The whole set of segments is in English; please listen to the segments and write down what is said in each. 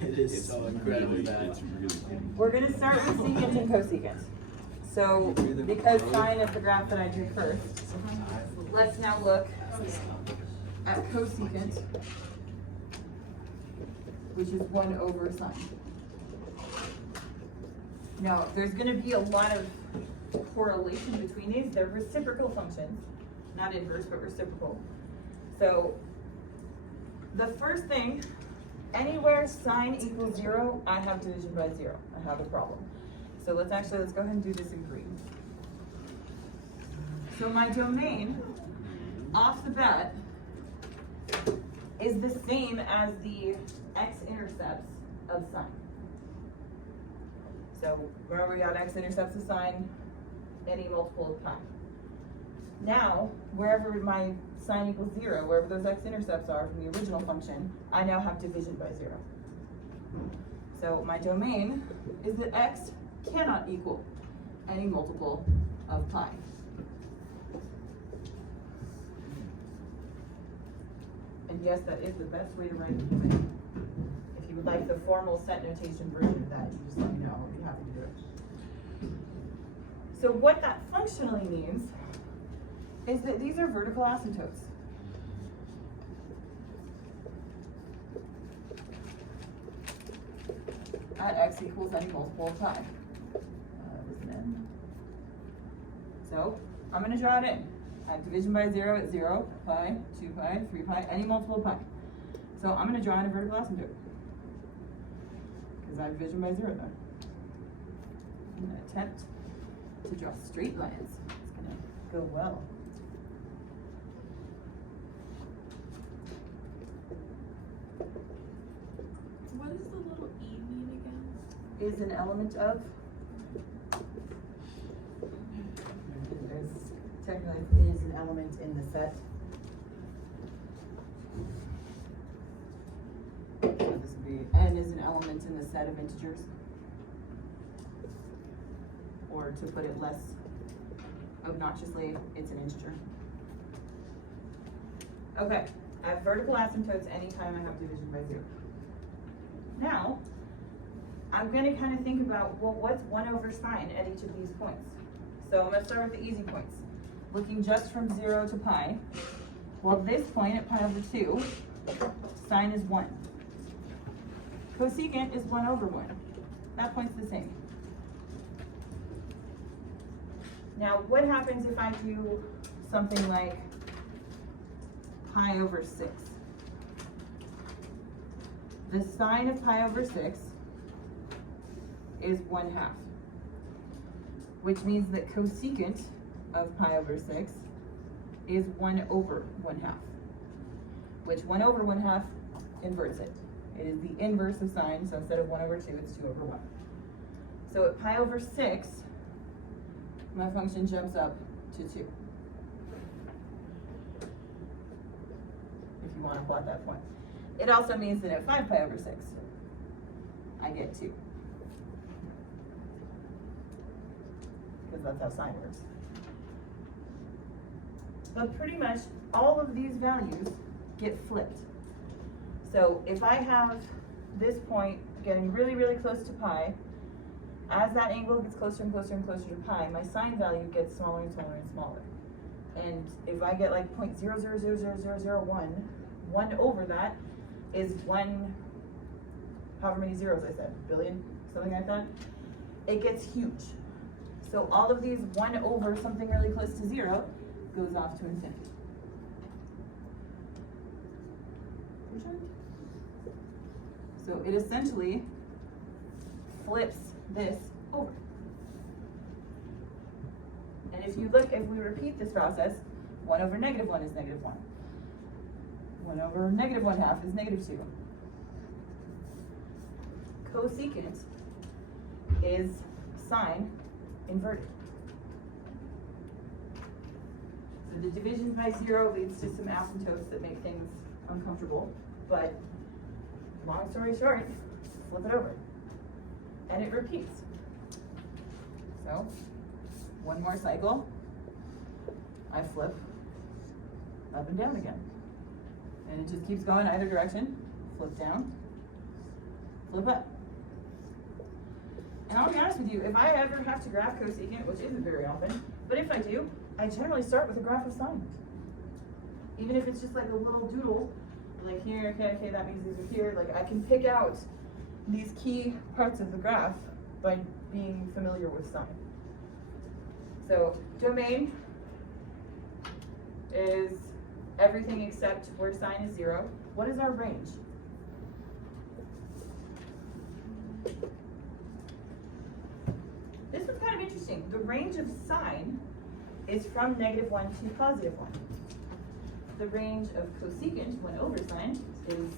It is so incredibly bad. We're going to start with secant and cosecant. So, because sine is the graph that I drew first, let's now look at cosecant, which is 1 over sine. Now, there's going to be a lot of correlation between these. They're reciprocal functions, not inverse, but reciprocal. So, the first thing, anywhere sine equals 0, I have division by 0. I have a problem. So let's go ahead and do this in green. So my domain, off the bat, is the same as the x-intercepts of sine. So remember we got x-intercepts of sine, any multiple of pi. Now, wherever my sine equals 0, wherever those x-intercepts are from the original function, I now have division by 0. So my domain is that x cannot equal any multiple of pi. And yes, that is the best way to write the domain. If you would like the formal set notation version of that, you just let me know. I'll be happy to do it. So what that functionally means is that these are vertical asymptotes. At x equals any multiple of pi. So I'm going to draw it in. I have division by 0 at 0, pi, 2 pi, 3 pi, any multiple of pi. So I'm going to draw in a vertical asymptote. Because I have division by 0 then. I'm going to attempt to draw straight lines. It's going to go well. What does the little e mean again? Is an element of. Technically, is an element in the set. So this would be n is an element in the set of integers. Or to put it less obnoxiously, it's an integer. Okay, I have vertical asymptotes anytime I have division by 0. Now, I'm going to kind of think about, well, what's 1 over sine at each of these points? So I'm going to start with the easy points. Looking just from 0 to pi, well, this point at pi over 2, sine is 1. Cosecant is 1 over 1. That point's the same. Now, what happens if I do something like pi over 6? The sine of pi over 6 is 1/2, which means that cosecant of pi over 6 is 1 over 1/2, which 1 over 1/2 inverts it. It is the inverse of sine, so instead of 1 over 2, it's 2 over 1. So at pi over 6, my function jumps up to 2. If you want to plot that point. It also means that at 5 pi over 6, I get 2. Because that's how sine works. But pretty much all of these values get flipped. So if I have this point getting really, really close to pi, as that angle gets closer and closer and closer to pi, my sine value gets smaller and smaller and smaller. And if I get like 0.000001, 1 over that is 1, however many zeros I said, billion, something like that. It gets huge. So all of these 1 over something really close to 0 goes off to infinity. So it essentially flips this over. And if you look, if we repeat this process, 1 over negative 1 is negative 1. 1 over negative 1/2 is negative 2. Cosecant is sine inverted. So the division by 0 leads to some asymptotes that make things uncomfortable, but long story short, flip it over. And it repeats. So, one more cycle, I flip up and down again. And it just keeps going either direction, flip down, flip up. And I'll be honest with you, if I ever have to graph cosecant, which isn't very often, but if I do, I generally start with a graph of sine. Even if it's just like a little doodle, like here, okay, that means these are here, like I can pick out these key parts of the graph by being familiar with sine. So domain is everything except where sine is 0. What is our range? This one's kind of interesting. The range of sine is from -1 to +1. The range of cosecant, 1 over sine, is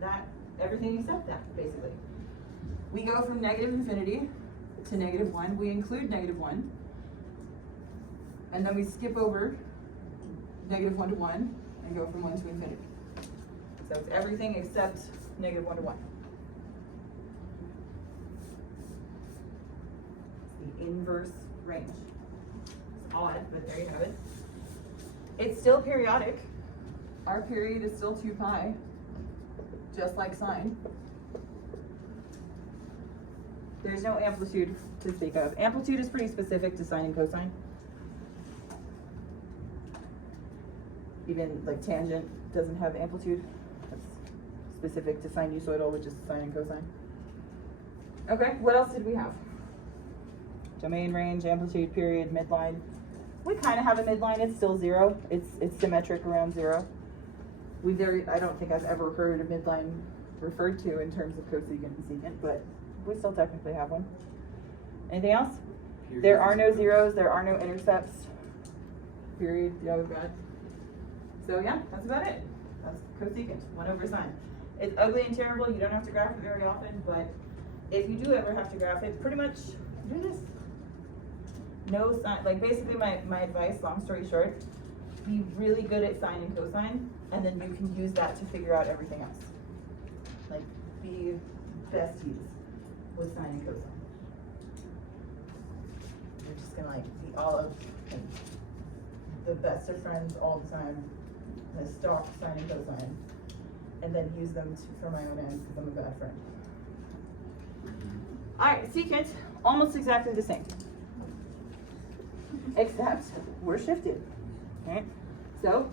that, everything except that, basically. We go from -infinity to -1. We include -1. And then we skip over -1 to 1 and go from 1 to infinity. So it's everything except -1 to 1. It's the inverse range. It's odd, but there you have it. It's still periodic. Our period is still 2 pi, just like sine. There's no amplitude to speak of. Amplitude is pretty specific to sine and cosine. Even like tangent doesn't have amplitude. That's specific to sinusoidal, which is sine and cosine. Okay, what else did we have? Domain, range, amplitude, period, midline. We kind of have a midline. It's still 0. It's symmetric around 0. I don't think I've ever heard a midline referred to in terms of cosecant and secant, but we still technically have one. Anything else? Period. There are no zeros. There are no intercepts. Period. Yeah, we've got. So yeah, that's about it. That's cosecant, 1 over sine. It's ugly and terrible. You don't have to graph it very often, but if you do ever have to graph it, pretty much do this. No sine, like basically my advice, long story short, be really good at sine and cosine, and then you can use that to figure out everything else. Like, be besties with sine and cosine. You're just gonna like be all of the best of friends all the time, and stalk sine and cosine, and then use them for my own ends because I'm a bad friend. Alright, secant, almost exactly the same. Except we're shifted. Right? So,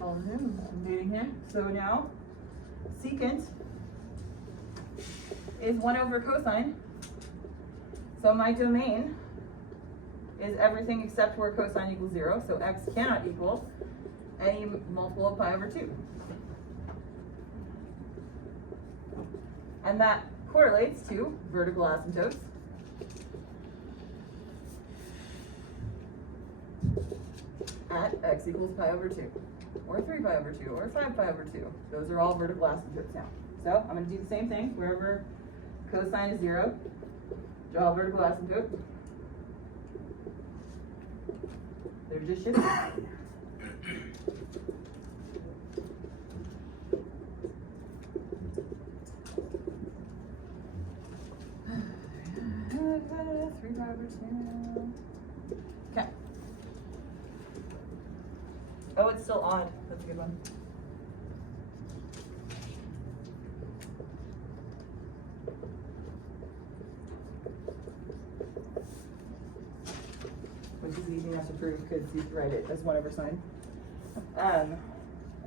I'm dating him. So now, secant is 1 over cosine. So my domain is everything except where cosine equals 0. So x cannot equal any multiple of pi over 2. And that correlates to vertical asymptotes. At x equals pi over 2, or 3 pi over 2, or 5 pi over 2. Those are all vertical asymptotes now. So I'm going to do the same thing wherever cosine is 0. Draw a vertical asymptote. They're just shifted. Three pi over 2. Okay. Oh, it's still odd. That's a good one. Which is easy enough to prove because you write it as 1 over sine.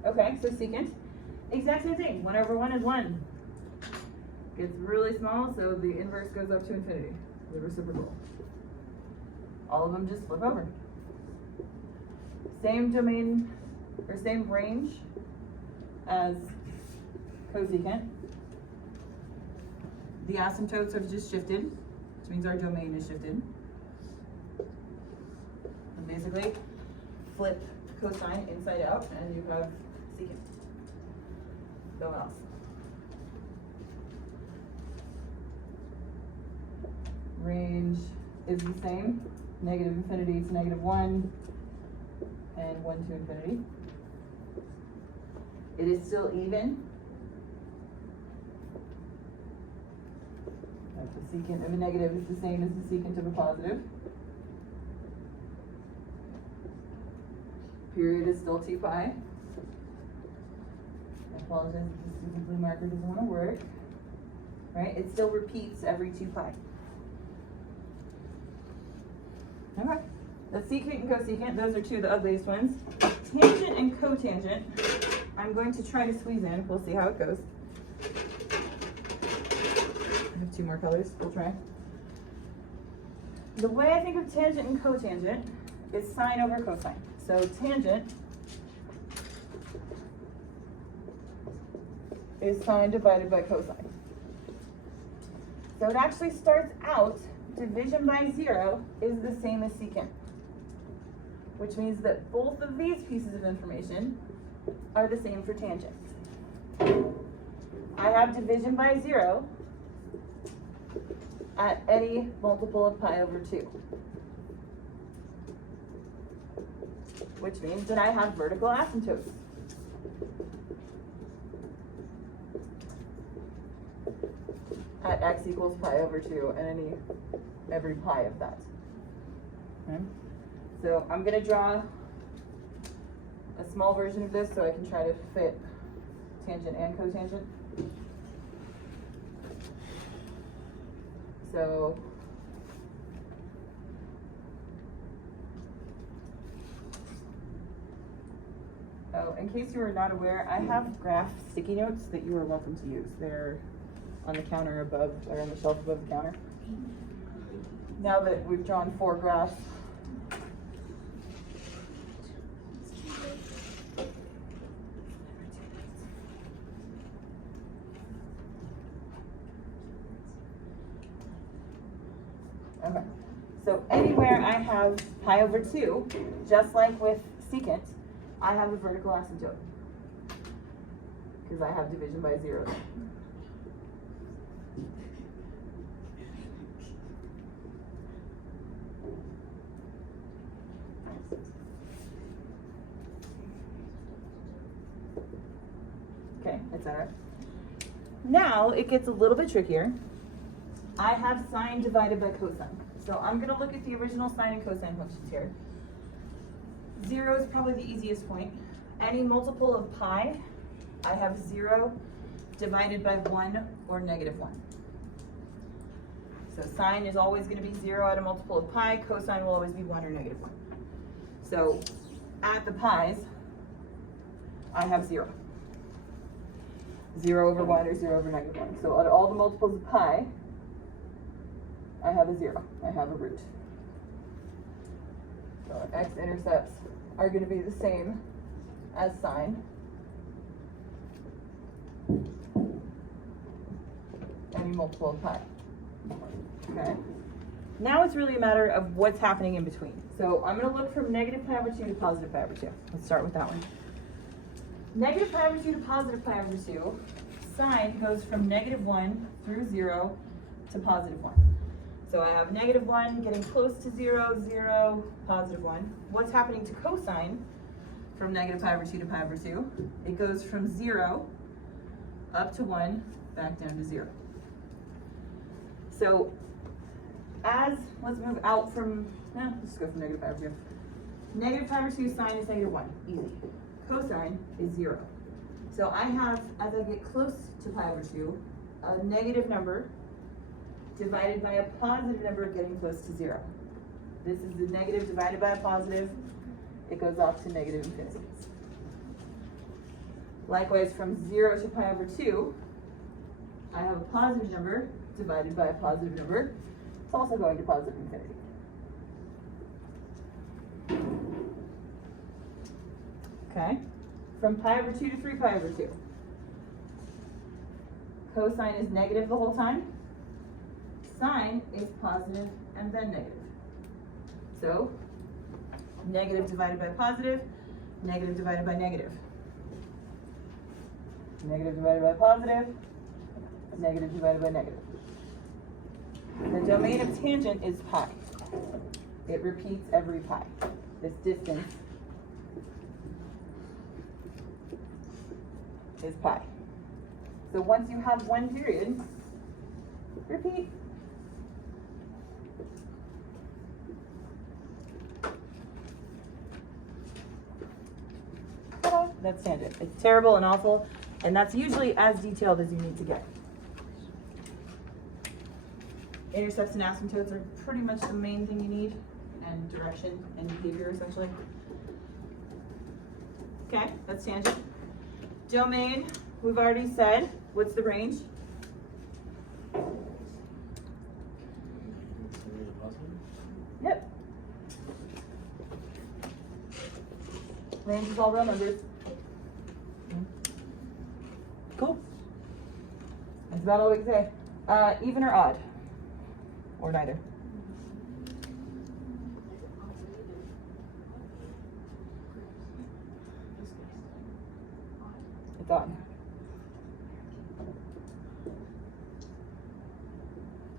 Okay, so secant, exact same thing. 1 over 1 is 1. Gets really small, so the inverse goes up to infinity. The reciprocal. All of them just flip over. Same domain, or same range as cosecant. The asymptotes have just shifted, which means our domain is shifted. And basically, flip cosine inside out, and you have secant. No else. Range is the same, -infinity to -1. And 1 to infinity. It is still even. Like the secant of a negative is the same as the secant of a positive. Period is still 2 pi. apologize if this stupid blue marker doesn't want to work. Right? It still repeats every 2 pi. Okay. The secant and cosecant, those are two of the ugliest ones. Tangent and cotangent, I'm going to try to squeeze in. We'll see how it goes. I have 2 more colors. We'll try. The way I think of tangent and cotangent is sine over cosine. So tangent is sine divided by cosine. So it actually starts out, division by 0 is the same as secant, which means that both of these pieces of information are the same for tangent. I have division by 0 at any multiple of pi over 2, which means that I have vertical asymptotes. At x equals pi over 2 and every pi of that. Okay. So I'm going to draw a small version of this so I can try to fit tangent and cotangent. So in case you are not aware, I have graph sticky notes that you are welcome to use. They're on the counter above, or on the shelf above the counter. Now that we've drawn 4 graphs, okay, so anywhere I have pi over 2, just like with secant, I have a vertical asymptote, because I have division by 0 there. Okay, etc. Now it gets a little bit trickier. I have sine divided by cosine. So I'm going to look at the original sine and cosine functions here. 0 is probably the easiest point. Any multiple of pi, I have 0 divided by 1 or negative 1. So sine is always going to be 0 at a multiple of pi. Cosine will always be 1 or negative 1. So at the pi's, I have 0. 0 over 1 or 0 over negative 1. So at all the multiples of pi, I have a 0. I have a root. So x-intercepts are going to be the same as sine. Any multiple of pi. Okay. Now it's really a matter of what's happening in between. So I'm going to look from negative pi over 2 to positive pi over 2. Let's start with that one. Negative pi over 2 to positive pi over 2, sine goes from negative 1 through 0 to positive 1. So I have negative 1 getting close to 0, 0, positive 1. What's happening to cosine from negative pi over 2 to pi over 2? It goes from 0 up to 1, back down to 0. So let's move out from, let's go from negative pi over 2. Negative pi over 2 sine is negative 1, easy. Cosine is 0. So I have, as I get close to pi over 2, a negative number divided by a positive number getting close to 0. This is the negative divided by a positive. It goes off to negative infinity. Likewise, from 0 to pi over 2, I have a positive number divided by a positive number. It's also going to positive infinity. Okay. From pi over 2 to 3 pi over 2. Cosine is negative the whole time. Sine is positive and then negative. So, negative divided by positive, negative divided by negative. Negative divided by positive, negative divided by negative. The domain of tangent is pi. It repeats every pi. This distance is pi. So once you have one period, repeat. Ta-da. That's tangent. It's terrible and awful. And that's usually as detailed as you need to get. Intercepts and asymptotes are pretty much the main thing you need, and direction and behavior essentially. Okay, that's tangent. Domain, we've already said, what's the range? Yep. Range is all real numbers. Cool. That's about all we can say. Even or odd? Or neither? It's odd.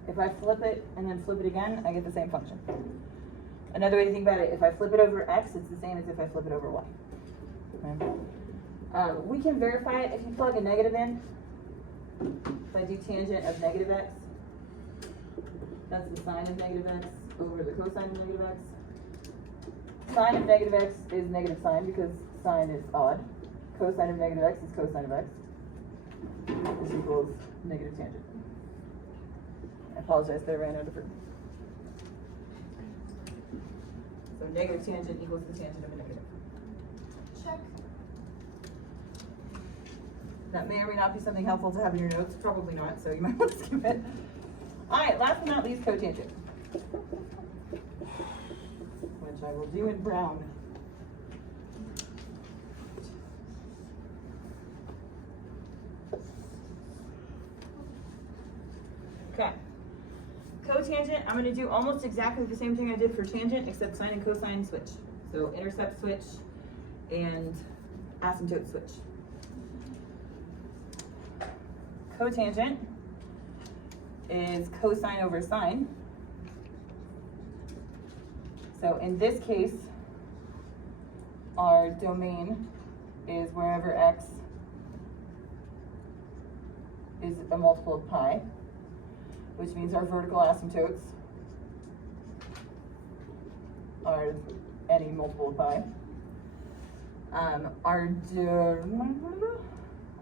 If I flip it and then flip it again, I get the same function. Another way to think about it, if I flip it over x, it's the same as if I flip it over y. Okay. We can verify it if you plug a negative in. If I do tangent of negative x, that's the sine of negative x over the cosine of negative x. Sine of negative x is negative sine because sine is odd. Cosine of negative x is cosine of x. This equals negative tangent. I apologize that I ran out of room. So negative tangent equals the tangent of a negative. Check. That may or may not be something helpful to have in your notes. Probably not, so you might want to skip it. All right, last but not least, cotangent, which I will do in brown. Okay. Cotangent, I'm going to do almost exactly the same thing I did for tangent, except sine and cosine switch. So intercept switch and asymptote switch. Cotangent is cosine over sine. So in this case, our domain is wherever x is a multiple of pi, which means our vertical asymptotes are any multiple of pi.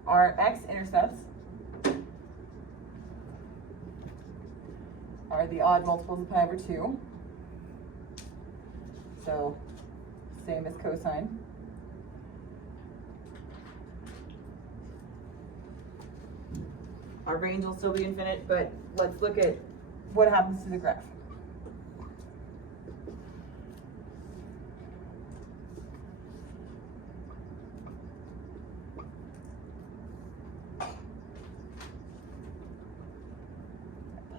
Our x-intercepts are the odd multiples of pi over 2. So, same as cosine. Our range will still be infinite, but let's look at what happens to the graph.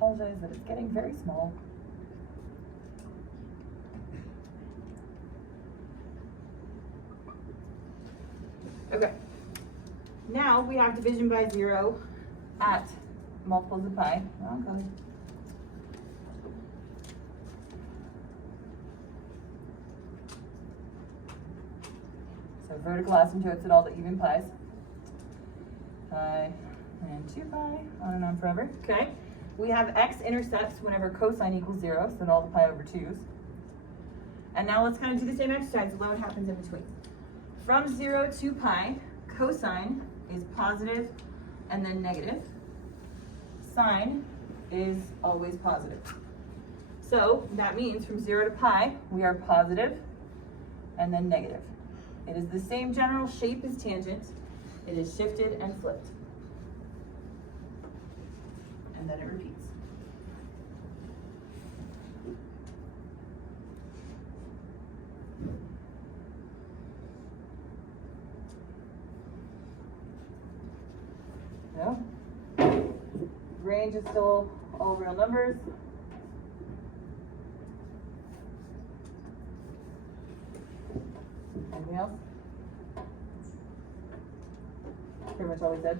I apologize that it's getting very small. Okay. Now we have division by 0 at multiples of pi. Okay. So vertical asymptotes at all the even pi's. Pi and 2 pi, on and on forever. Okay. We have x-intercepts whenever cosine equals 0, so at all the pi over 2's. And now let's kind of do the same exercise, although it happens in between. From 0 to pi, cosine is positive and then negative. Sine is always positive. So that means from 0 to pi, we are positive and then negative. It is the same general shape as tangent. It is shifted and flipped. And then it repeats. No. Range is still all real numbers. Anything else? Pretty much all we said.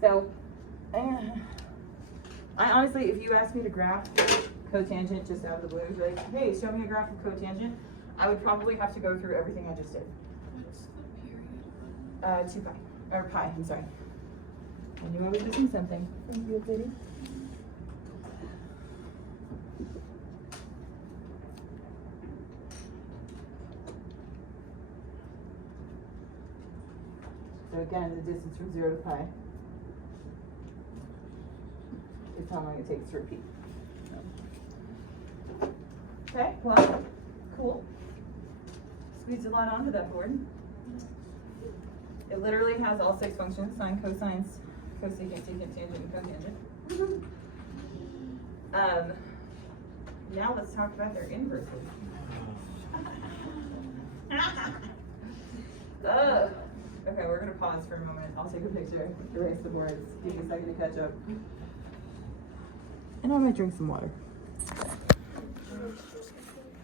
So, I honestly, if you asked me to graph cotangent just out of the blue, like, hey, show me a graph of cotangent, I would probably have to go through everything I just did. What's the period? 2 pi, or pi, I'm sorry. I knew I was missing something. Thank you, Katie. So again, the distance from 0 to pi is how long it takes to repeat. Okay, well, cool. Squeezed a lot onto that board. It literally has all 6 functions: sine, cosine, cosecant, secant, tangent, and cotangent. Now let's talk about their inverses. Okay, we're gonna pause for a moment. I'll take a picture, erase the boards, give you a second to catch up. And I'm gonna drink some water.